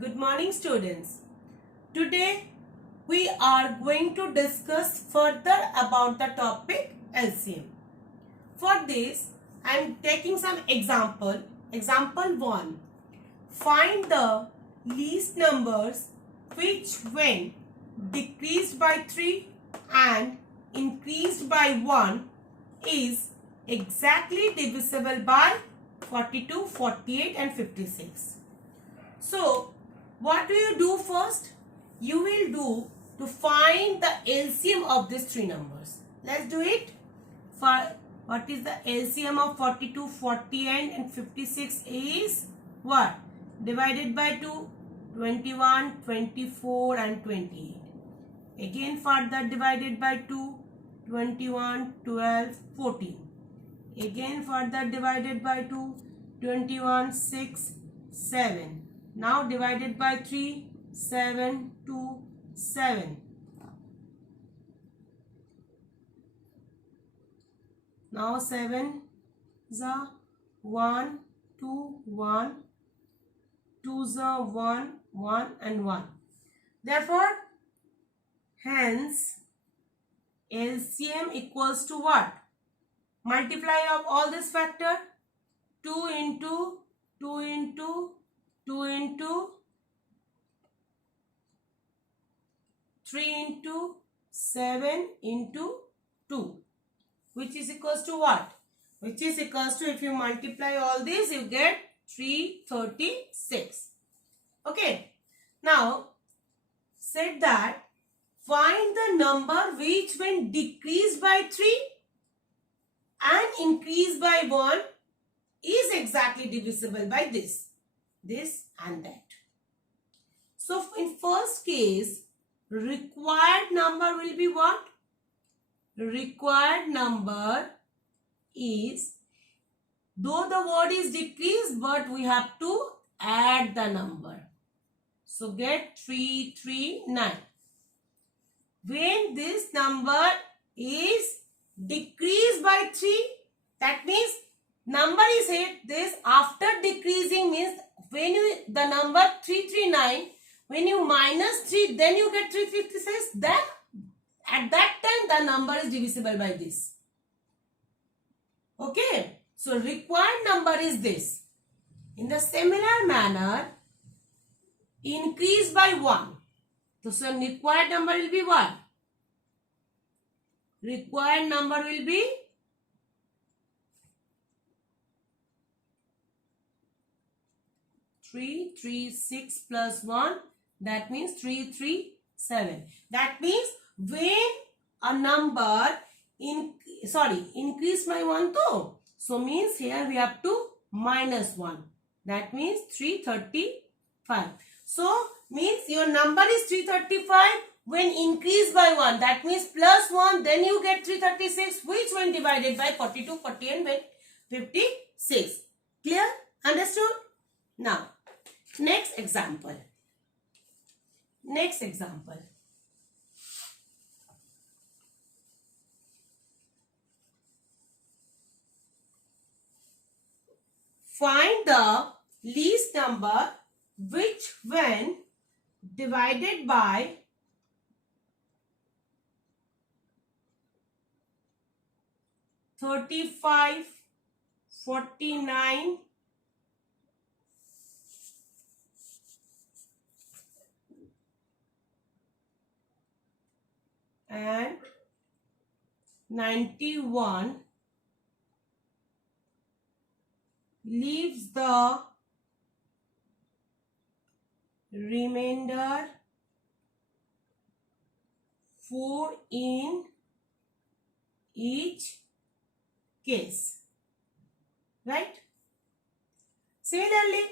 Good morning, students. Today we are going to discuss further about the topic LCM. For this, I am taking some example. Example 1. Find the least numbers which when decreased by 3 and increased by 1 is exactly divisible by 42, 48 and 56. So, what do you do first? You will do to find the LCM of these three numbers. Let's do it. What is the LCM of 42, 48 and 56 is what? Divided by 2, 21, 24 and 28. Again further divided by 2, 21, 12, 14. Again further divided by 2, 21, 6, 7. Now divided by 3, 7, 2, 7. Now 7 is 1, 2, 1, 2 is 1, 1 and 1. Therefore, hence LCM equals to what? Multiply of all this factor 2 into 2 into 2 into 3 into 7 into 2, which is equals to what? Which is equals to, if you multiply all these, you get 336. Okay. Now, said that find the number which when decreased by 3 and increased by 1 is exactly divisible by this and that. So, in first case, required number will be what? Required number is, though the word is decreased, but we have to add the number. So, get 339. When this number is decreased by 3, that means number is hit. This after decreasing means when the number 339, when you minus 3, then you get 356. Then at that time the number is divisible by this. Okay. So required number is this. In the similar manner, increase by 1. So required number will be what? Required number will be 336 plus 1. That means 337. That means when a number increase by 1 too. So means here we have to minus 1. That means 335. So means your number is 335 when increased by 1. That means plus 1, then you get 336, which when divided by 42, 40 and 56. Clear? Understood? Now, next example. Next example. Find the least number which when divided by 35, 49, and 91 leaves the remainder 4 in each case. Right? Similarly,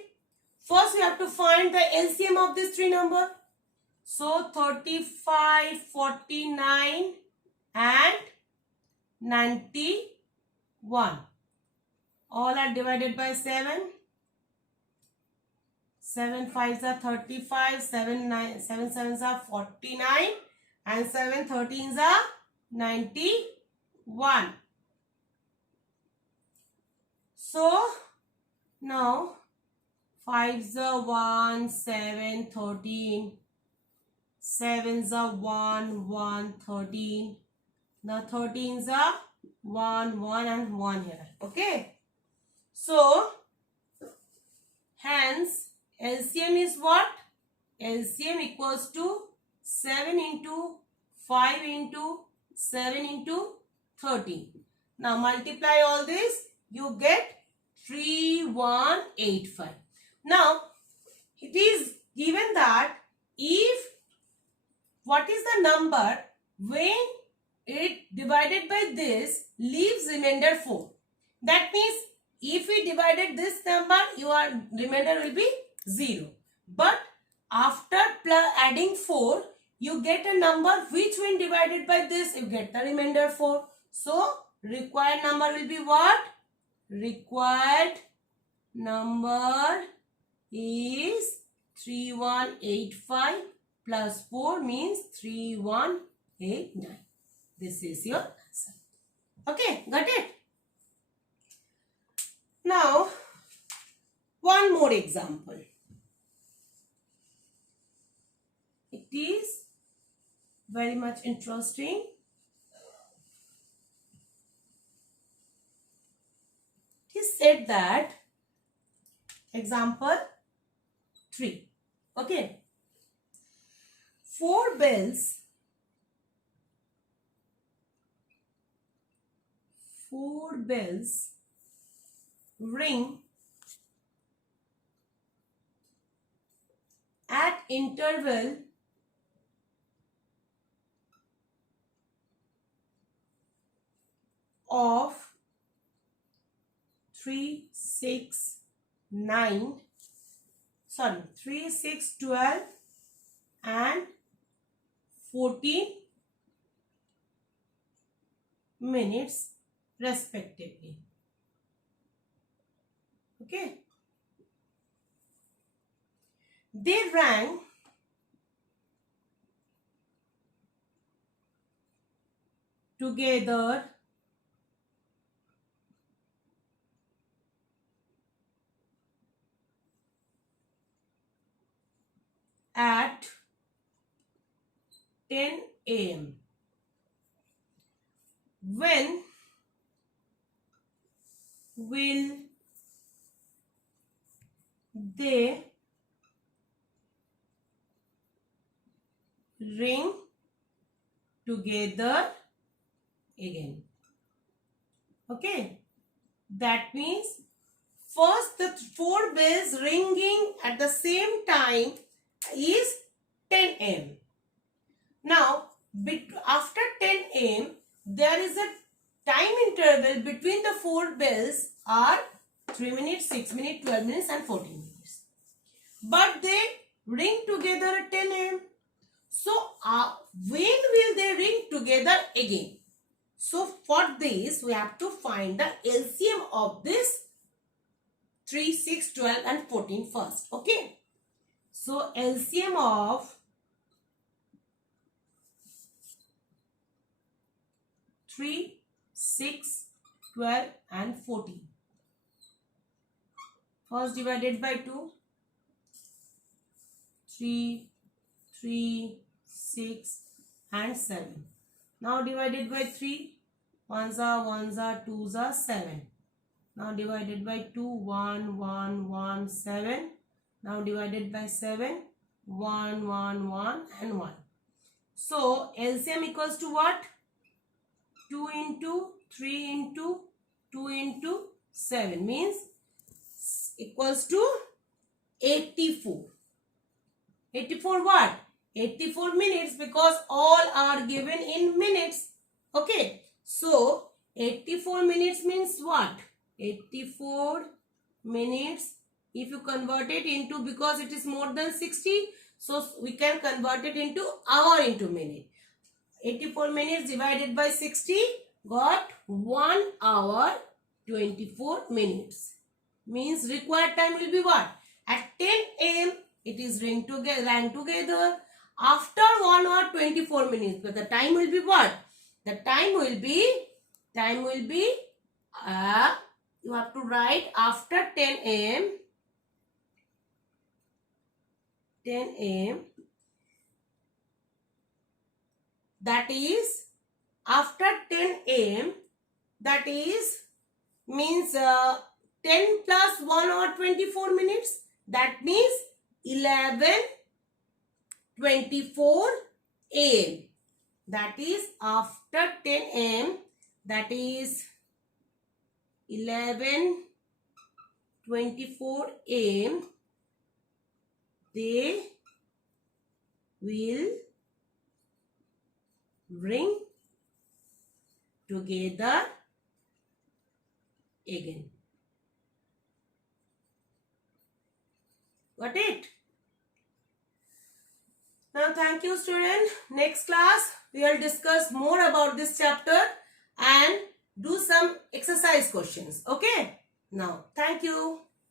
first we have to find the LCM of these three numbers. So 35, 49 and 91. All are divided by 7. 7 5s are 35, 7 7s are 49 and 7 13s are 91. So now 5s are 1, 7, 13. 7s are 1, 1, 13. Now 13s are 1, 1 and 1 here. Okay. So, hence, LCM is what? LCM equals to 7 into 5 into 7 into 13. Now, multiply all this. You get 3185. Now, it is given that if what is the number when it divided by this leaves remainder 4. That means if we divided this number, your remainder will be 0. But after adding 4, you get a number which when divided by this, you get the remainder 4. So, required number will be what? Required number is 3185 plus 4 means 3189. This is your answer. Okay, got it? Now, one more example. It is very much interesting. It is said that, example 3. Okay. 4 bells ring at interval of 3, 6, 12 and 14 minutes respectively. Okay. They rang together at 10 a.m. When will they ring together again? Okay, that means first the 4 bells ringing at the same time is 10 a.m. Now, after 10 a.m. there is a time interval between the 4 bells are 3 minutes, 6 minutes, 12 minutes and 14 minutes. But they ring together at 10 a.m. So, when will they ring together again? So, for this, we have to find the LCM of this 3, 6, 12 and 14 first. Okay. So, LCM of 3, 6, 12 and 14. First divided by 2. 3, 6 and 7. Now divided by 3. 1s are 2s are 7. Now divided by 2. 1, 7. Now divided by 7. 1 and 1. So LCM equals to what? 2 into 3 into 2 into 7 means equals to 84. 84 what? 84 minutes because all are given in minutes. Okay. So 84 minutes means what? 84 minutes if you convert it into, because it is more than 60, so we can convert it into hour into minute. 84 minutes divided by 60 got 1 hour 24 minutes. Means required time will be what? At 10 a.m. it is rang together. After 1 hour 24 minutes, but the time will be what? The time will be you have to write after 10 a.m. 10 a.m. That is after 10 a.m. that is means 10 plus 1 or 24 minutes. That means 11:24 a.m. That is after 10 a.m. That is 11:24 a.m. They will bring together again. Got it? Now thank you student. Next class we will discuss more about this chapter and do some exercise questions. Okay? Now thank you.